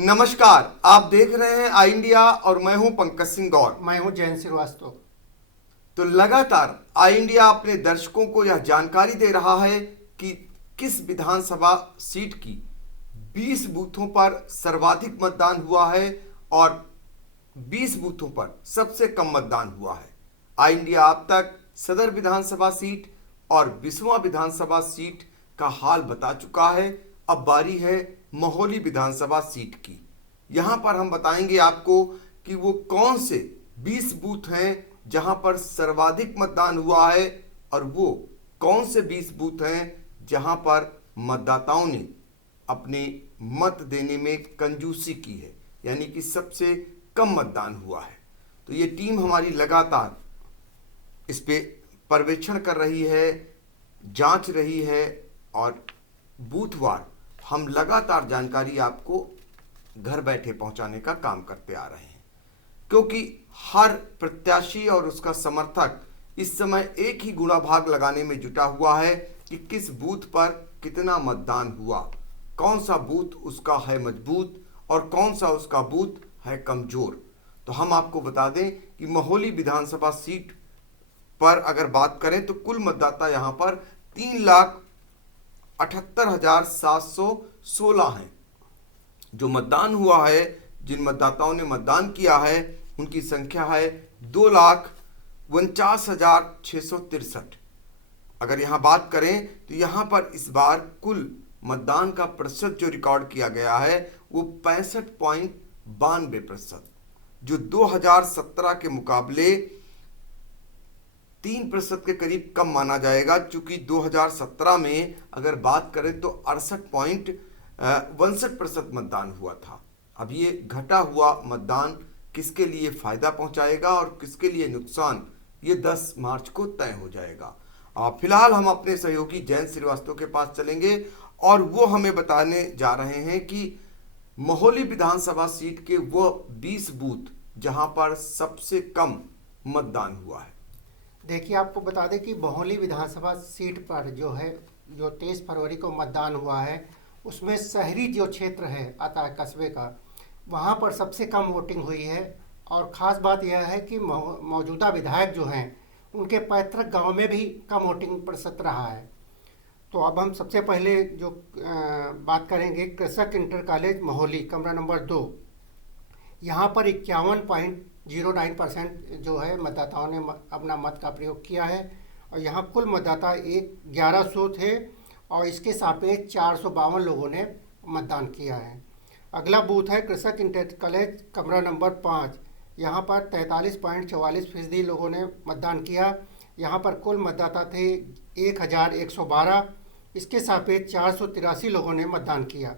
नमस्कार, आप देख रहे हैं आई इंडिया और मैं हूं पंकज सिंह गौर। मैं हूं जैन श्रीवास्तव। तो लगातार आई इंडिया अपने दर्शकों को यह जानकारी दे रहा है कि किस विधानसभा सीट की 20 बूथों पर सर्वाधिक मतदान हुआ है और 20 बूथों पर सबसे कम मतदान हुआ है। आई इंडिया अब तक सदर विधानसभा सीट और 20वां विधानसभा सीट का हाल बता चुका है। अब बारी है महोली विधानसभा सीट की। यहां पर हम बताएंगे आपको कि वो कौन से 20 बूथ हैं जहां पर सर्वाधिक मतदान हुआ है और वो कौन से 20 बूथ हैं जहां पर मतदाताओं ने अपने मत देने में कंजूसी की है, यानी कि सबसे कम मतदान हुआ है। तो ये टीम हमारी लगातार इस पे पर्यवेक्षण कर रही है, जांच रही है और बूथवार हम लगातार जानकारी आपको घर बैठे पहुंचाने का काम करते आ रहे हैं, क्योंकि हर प्रत्याशी और उसका समर्थक इस समय एक ही गुणा भाग लगाने में जुटा हुआ है कि किस बूथ पर कितना मतदान हुआ, कौन सा बूथ उसका है मजबूत और कौन सा उसका बूथ है कमजोर। तो हम आपको बता दें कि महोली विधानसभा सीट पर अगर बात करें तो कुल मतदाता यहां पर 3,78,716 हैं। जो मतदान हुआ है, जिन मतदाताओं ने मतदान किया है, उनकी संख्या है 2,49,663। अगर यहाँ बात करें तो यहाँ पर इस बार कुल मतदान का प्रतिशत जो रिकॉर्ड किया गया है वो 65.92%, जो 2017 के मुकाबले 3% के करीब कम माना जाएगा। चूंकि 2017 में अगर बात करें तो 68.62% मतदान हुआ था। अब ये घटा हुआ मतदान किसके लिए फायदा पहुंचाएगा और किसके लिए नुकसान, ये 10 मार्च को तय हो जाएगा। फिलहाल हम अपने सहयोगी जैन श्रीवास्तव के पास चलेंगे और वो हमें बताने जा रहे हैं कि महोली विधानसभा सीट के वो 20 बूथ जहां पर सबसे कम मतदान हुआ है। देखिए, आपको बता दें कि महोली विधानसभा सीट पर जो 23 फरवरी को मतदान हुआ है, उसमें शहरी जो क्षेत्र है आता है कस्बे का, वहाँ पर सबसे कम वोटिंग हुई है। और ख़ास बात यह है कि मौजूदा विधायक जो हैं उनके पैतृक गांव में भी कम वोटिंग प्रतिशत रहा है। तो अब हम सबसे पहले जो बात करेंगे कृषक इंटर कॉलेज महोली कमरा नंबर 2। यहाँ पर 51.09% जो है मतदाताओं ने अपना मत का प्रयोग किया है और यहाँ कुल मतदाता 1100 थे और इसके सापेक्ष 452 लोगों ने मतदान किया है। अगला बूथ है कृषक इंटर कॉलेज कमरा नंबर 5। यहाँ पर 43.44% लोगों ने मतदान किया। यहाँ पर कुल मतदाता थे 1112, इसके सापेक्ष 483 लोगों ने मतदान किया।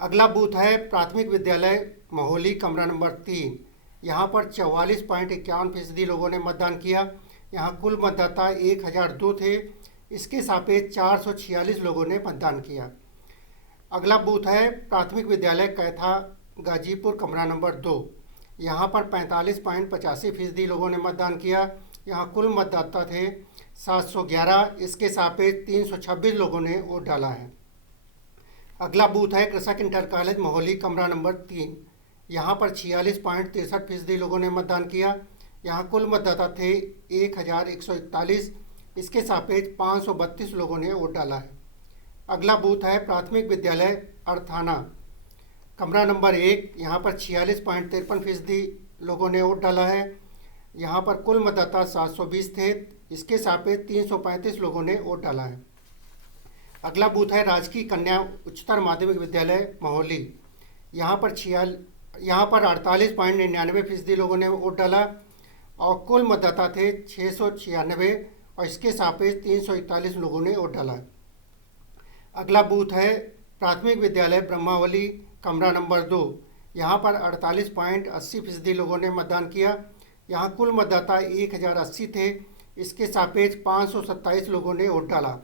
अगला बूथ है प्राथमिक विद्यालय महोली कमरा नंबर 3। यहाँ पर 44.51% लोगों ने मतदान किया। यहाँ कुल मतदाता 1002 थे, इसके सापेक्ष 446 लोगों ने मतदान किया। अगला बूथ है प्राथमिक विद्यालय कैथा गाजीपुर कमरा नंबर 2। यहाँ पर 45.85% लोगों ने मतदान किया। यहाँ कुल मतदाता थे 711, इसके सापेक्ष 326 लोगों ने वोट डाला है। अगला बूथ है कृषक इंटर कॉलेज महोली कमरा नंबर 3। यहाँ पर 46.63% लोगों ने मतदान किया। यहाँ कुल मतदाता थे 1141, इसके सापेक्ष 532 लोगों ने वोट डाला है। अगला बूथ है प्राथमिक विद्यालय अर्थाना कमरा नंबर 1। यहाँ पर 46.53% लोगों ने वोट डाला है। यहाँ पर कुल मतदाता 720 थे, इसके सापेक्ष 335 लोगों ने वोट डाला है। अगला बूथ है राजकीय कन्या उच्चतर माध्यमिक विद्यालय महोली। यहाँ पर 48.99% लोगों ने वोट डाला और कुल मतदाता थे 696 और इसके सापेक्ष 341 लोगों ने वोट डाला। अगला बूथ है प्राथमिक विद्यालय ब्रह्मावली कमरा नंबर 2। यहाँ पर 48.80% लोगों ने मतदान किया। यहाँ कुल मतदाता 1080 थे, इसके सापेक्ष 527 लोगों ने वोट डाला।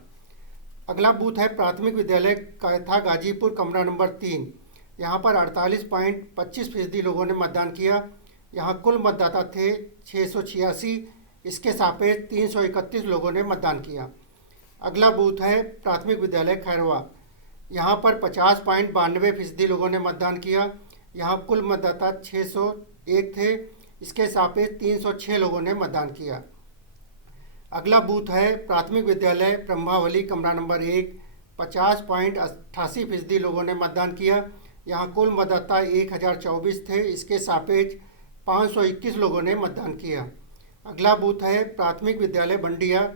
अगला बूथ है प्राथमिक विद्यालय कैथा गाजीपुर कमरा नंबर 3। यहाँ पर 48.25% लोगों ने मतदान किया। यहाँ कुल मतदाता थे 686, इसके सापेक्ष 331 लोगों ने मतदान किया। अगला बूथ है प्राथमिक विद्यालय खैरवा यहाँ पर 50.92% लोगों ने मतदान किया। यहाँ कुल मतदाता 601 थे, इसके सापेक्ष 306 लोगों ने मतदान किया। अगला बूथ है प्राथमिक विद्यालय ब्रह्मावली कमरा नंबर 1। 50.88% लोगों ने मतदान किया। यहाँ कुल मतदाता 1024 थे, इसके सापेक्ष 521 लोगों ने मतदान किया। अगला बूथ है प्राथमिक विद्यालय बंडिया।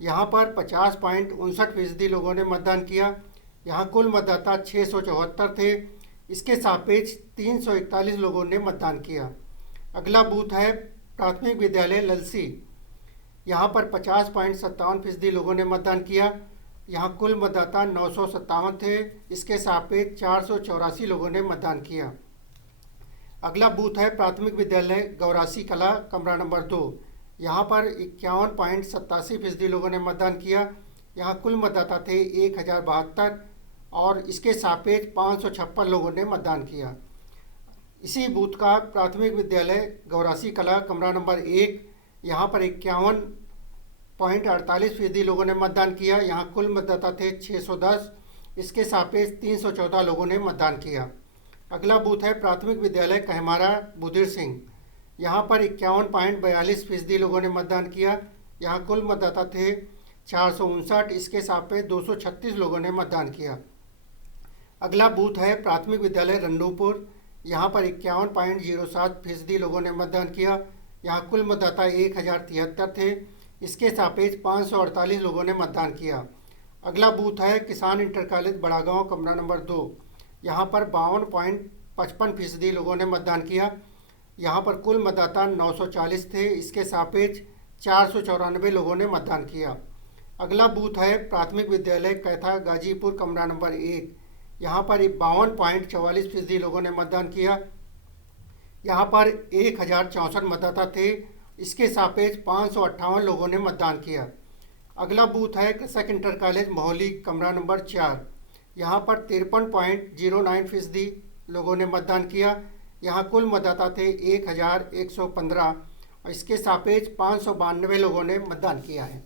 यहाँ पर 50.59% लोगों ने मतदान किया। यहाँ कुल मतदाता 674 थे, इसके सापेक्ष 341 लोगों ने मतदान किया। अगला बूथ है प्राथमिक विद्यालय ललसी। यहाँ पर 50.57% लोगों ने मतदान किया। यहाँ कुल मतदाता 957 थे, इसके सापेक्ष 484 लोगों ने मतदान किया। अगला बूथ है प्राथमिक विद्यालय गौरासी कला कमरा नंबर 2। यहाँ पर 51.87% लोगों ने मतदान किया। यहाँ कुल मतदाता थे 1072 और इसके सापेक्ष 556 लोगों ने मतदान किया। इसी बूथ का प्राथमिक विद्यालय गौरासी कला कमरा नंबर 1। यहाँ पर 51.48% लोगों ने मतदान किया। यहाँ कुल मतदाता थे 610, इसके सापेक्ष 314 लोगों ने मतदान किया। अगला बूथ है प्राथमिक विद्यालय कहमारा बुधिर सिंह। यहाँ पर 51.42% लोगों ने मतदान किया। यहाँ कुल मतदाता थे 459, इसके सापेक्ष 236 लोगों ने मतदान किया। अगला बूथ है प्राथमिक विद्यालय रंडूपुर। यहाँ पर 51.07% लोगों ने मतदान किया। यहाँ कुल मतदाता 1073 थे, इसके सापेक्ष 548 लोगों ने मतदान किया। अगला बूथ है किसान इंटर कॉलेज बड़ागांव कमरा नंबर 2। यहाँ पर 52.55% लोगों ने मतदान किया। यहाँ पर कुल मतदाता 940 थे, इसके सापेक्ष 494 लोगों ने मतदान किया। अगला बूथ है प्राथमिक विद्यालय कैथा गाजीपुर कमरा नंबर 1। यहाँ पर 52.44% लोगों ने मतदान किया। यहाँ पर 1064 मतदाता थे, इसके सापेक्ष 558 लोगों ने मतदान किया। अगला बूथ है कृषक इंटर कॉलेज मोहाली कमरा नंबर 4। यहाँ पर 53.09% लोगों ने मतदान किया। यहाँ कुल मतदाता थे 1115 और इसके सापेक्ष 592 लोगों ने मतदान किया है।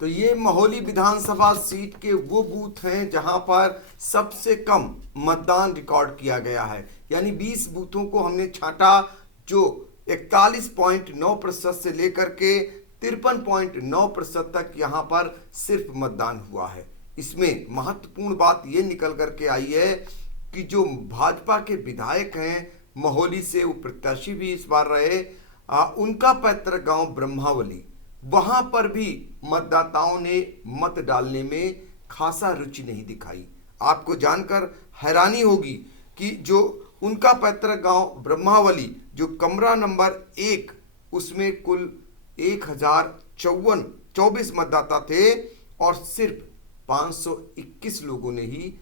तो ये मोहाली विधानसभा सीट के वो बूथ हैं जहां पर सबसे कम मतदान रिकॉर्ड किया गया है। यानी 20 बूथों को हमने छांटा जो 41.9% से लेकर के 53.9% तक यहां पर सिर्फ मतदान हुआ है। इसमें महत्वपूर्ण बात ये निकल करके आई है कि जो भाजपा के विधायक हैं मोहाली से, वो प्रत्याशी भी इस बार रहे, उनका पैतृक गांव ब्रह्मावली, वहां पर भी मतदाताओं ने मत डालने में खासा रुचि नहीं दिखाई। आपको जानकर हैरानी होगी कि जो उनका पैतृक गांव ब्रह्मावली जो कमरा नंबर 1, उसमें कुल 1024 मतदाता थे और सिर्फ 521 लोगों ने ही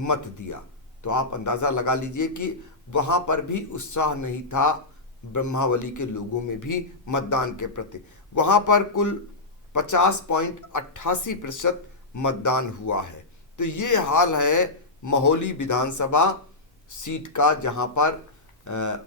मत दिया। तो आप अंदाज़ा लगा लीजिए कि वहाँ पर भी उत्साह नहीं था ब्रह्मावली के लोगों में भी मतदान के प्रति। वहाँ पर कुल 50.88% मतदान हुआ है। तो ये हाल है मोहाली विधानसभा सीट का, जहाँ पर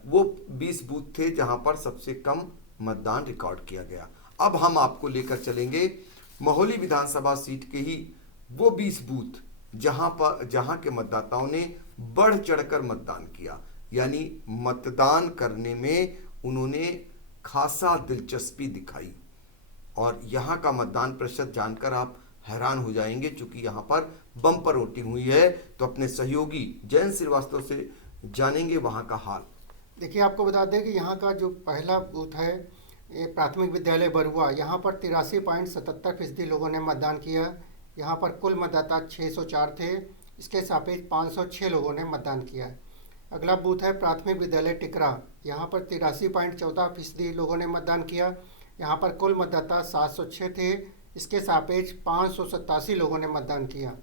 वो 20 बूथ थे जहाँ पर सबसे कम मतदान रिकॉर्ड किया गया। अब हम आपको लेकर चलेंगे मोहाली विधानसभा सीट के ही वो 20 बूथ जहाँ के मतदाताओं ने बढ़ चढ़कर मतदान किया, यानी मतदान करने में उन्होंने खासा दिलचस्पी दिखाई। और यहाँ का मतदान प्रतिशत जानकर आप हैरान हो जाएंगे, क्योंकि यहाँ पर बम्पर वोटिंग हुई है। तो अपने सहयोगी जयंत श्रीवास्तव से जानेंगे वहाँ का हाल। देखिए, आपको बता दें कि यहाँ का जो पहला बूथ है ये प्राथमिक विद्यालय बरुआ, यहाँ पर 83.77% लोगों ने मतदान किया। यहाँ पर कुल मतदाता 604 थे, इसके सापेक्ष 506 लोगों ने मतदान किया। अगला बूथ है प्राथमिक विद्यालय टिकरा, यहाँ पर 83.14% लोगों ने मतदान किया। यहाँ पर कुल मतदाता 706 थे, इसके सापेक्ष 587 लोगों ने मतदान किया।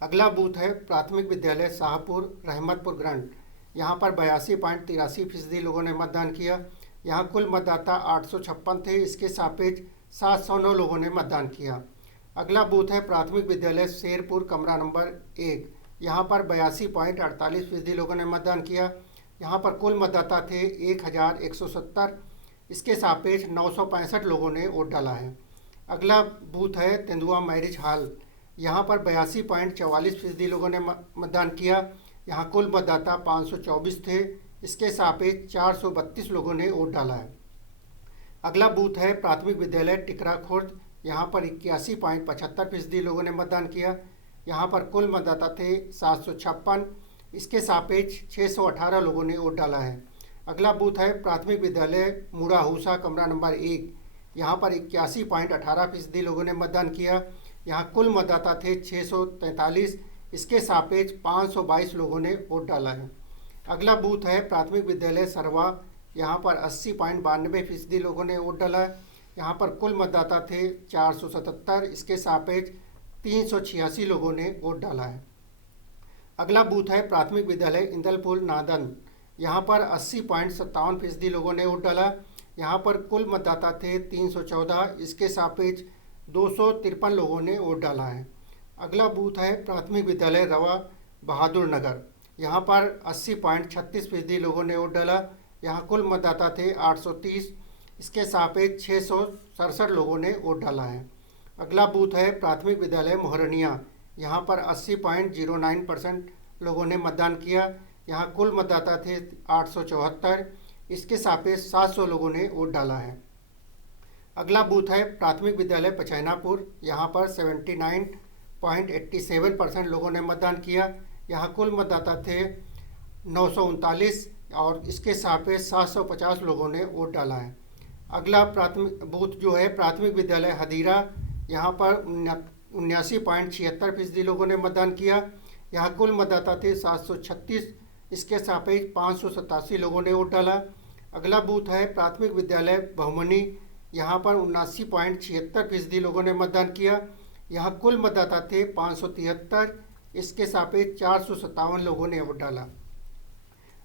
अगला बूथ है प्राथमिक विद्यालय शाहपुर रहमतपुर ग्रंट, यहाँ पर 82.83% लोगों ने मतदान किया। यहाँ कुल मतदाता 856 थे, इसके सापेक्ष 709 लोगों ने मतदान किया। अगला बूथ है प्राथमिक विद्यालय शेरपुर कमरा नंबर 1, यहाँ पर 82.48% लोगों ने मतदान किया। यहाँ पर कुल मतदाता थे 1170, इसके सापेक्ष 965 लोगों ने वोट डाला है। अगला बूथ है तेंदुआ मैरिज हॉल, यहाँ पर 82.44% लोगों ने मतदान किया। यहाँ कुल मतदाता 524 थे। इसके सापेक्ष 432 लोगों ने वोट डाला है। अगला बूथ है प्राथमिक विद्यालय टिकरा खुर्द। यहाँ पर 81.75% लोगों ने मतदान किया। यहाँ पर कुल मतदाता थे 756। इसके सापेक्ष 618 लोगों ने वोट डाला है। अगला बूथ है प्राथमिक विद्यालय मुड़ा हुसा कमरा नंबर 1। यहाँ पर 81.18% लोगों ने मतदान किया। यहाँ कुल मतदाता थे 643। इसके सापेक्ष 522 लोगों ने वोट डाला है। अगला बूथ है प्राथमिक विद्यालय सरवा। यहाँ पर 80.92% लोगों ने वोट डाला है। यहाँ पर कुल मतदाता थे 477। इसके सापेक्ष 386 लोगों ने वोट डाला है। अगला बूथ है प्राथमिक विद्यालय इंदलपुर नादन। यहाँ पर 80.57% लोगों ने वोट डाला। यहाँ पर कुल मतदाता थे 314। इसके सापेक्ष 253 लोगों ने वोट डाला है। अगला बूथ है प्राथमिक विद्यालय रवा बहादुर नगर। यहाँ पर 80.36% लोगों ने वोट डाला। यहाँ कुल मतदाता थे 830। इसके सापेक्ष 667 लोगों ने वोट डाला है। अगला बूथ है प्राथमिक विद्यालय मोहरनिया। यहाँ पर 80.09% लोगों ने मतदान किया। यहाँ कुल मतदाता थे 874। इसके सापेक्ष 700 लोगों ने वोट डाला है। अगला बूथ है प्राथमिक विद्यालय पचैनापुर। यहाँ पर 79.87% लोगों ने मतदान किया। यहाँ कुल मतदाता थे 939 और इसके सापेक्ष 750 लोगों ने वोट डाला है। अगला प्राथमिक बूथ जो है प्राथमिक विद्यालय हदीरा। यहाँ पर 79.76% लोगों ने मतदान किया। यहाँ कुल मतदाता थे 736। इसके सापेक्ष 587 लोगों ने वोट डाला। अगला बूथ है प्राथमिक विद्यालय बहुमनी। यहाँ पर 79.76% लोगों ने मतदान किया। यहाँ कुल मतदाता थे 573। इसके सापेक्ष 457 लोगों ने वोट डाला।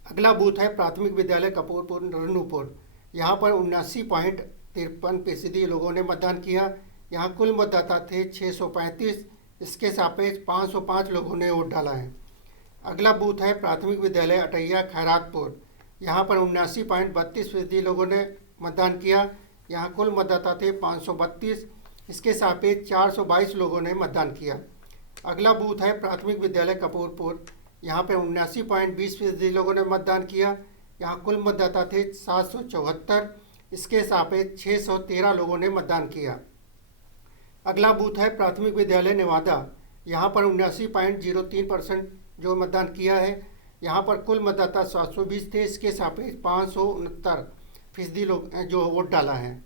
अगला बूथ है प्राथमिक विद्यालय कपूरपुर रनूपुर। यहाँ पर 79.53% लोगों ने मतदान किया। यहाँ कुल मतदाता थे 635। इसके सापेक्ष 505 लोगों ने वोट डाला है। अगला बूथ है प्राथमिक विद्यालय अटैया खैरातपुर। यहाँ पर 79.32% लोगों ने मतदान किया। यहाँ कुल मतदाता थे 532। इसके सापेक्ष 422 लोगों ने मतदान किया। अगला बूथ है प्राथमिक विद्यालय कपूरपुर। यहाँ पर 79.20% लोगों ने मतदान किया। यहाँ कुल मतदाता थे 774। इसके सापेक्ष 613 लोगों ने मतदान किया। अगला बूथ है प्राथमिक विद्यालय नेवादा। यहाँ पर 79.03% जो मतदान किया है। यहाँ पर कुल मतदाता 720 थे। इसके सापेक्ष 569% लोग जो वोट डाला है।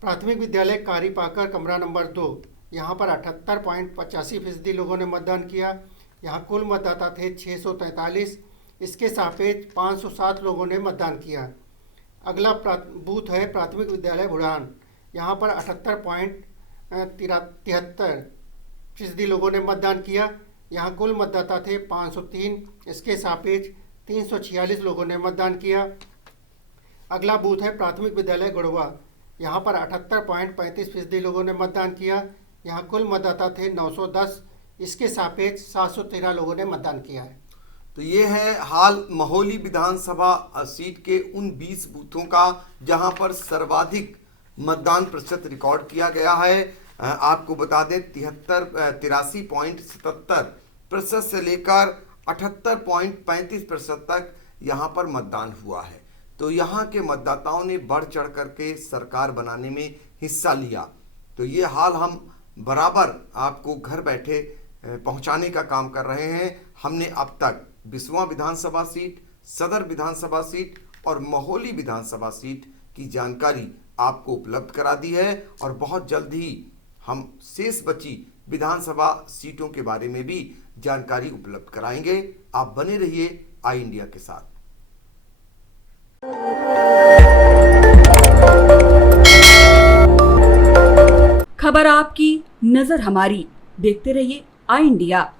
प्राथमिक विद्यालय कारीपाकर कमरा नंबर 2। यहाँ पर 78.85% लोगों ने मतदान किया। यहाँ कुल मतदाता थे 643। इसके सापेक्ष 507 लोगों ने मतदान किया। अगला बूथ है प्राथमिक विद्यालय बुढ़ान। यहाँ पर 78.73% लोगों ने मतदान किया। यहाँ कुल मतदाता थे 503। इसके सापेक्ष 346 लोगों ने मतदान किया। अगला बूथ है प्राथमिक विद्यालय गुड़वा। यहाँ पर 78.35% लोगों ने मतदान किया। यहाँ कुल मतदाता थे 910। इसके सापेक्ष 713 लोगों ने मतदान किया है। तो ये है हाल महोली विधानसभा सीट के उन 20 बूथों का जहां पर सर्वाधिक मतदान प्रतिशत रिकॉर्ड किया गया है। आपको बता दें 83.77% से लेकर 78.35% तक यहाँ पर मतदान हुआ है। तो यहाँ के मतदाताओं ने बढ़ चढ़ करके सरकार बनाने में हिस्सा लिया। तो ये हाल हम बराबर आपको घर बैठे पहुँचाने का काम कर रहे हैं। हमने अब तक बिस्वा विधानसभा सीट, सदर विधानसभा सीट और महोली विधानसभा सीट की जानकारी आपको उपलब्ध करा दी है और बहुत जल्द ही हम शेष बची विधानसभा सीटों के बारे में भी जानकारी उपलब्ध कराएंगे। आप बने रहिए आई इंडिया के साथ। खबर आपकी, नजर हमारी। देखते रहिए आई इंडिया।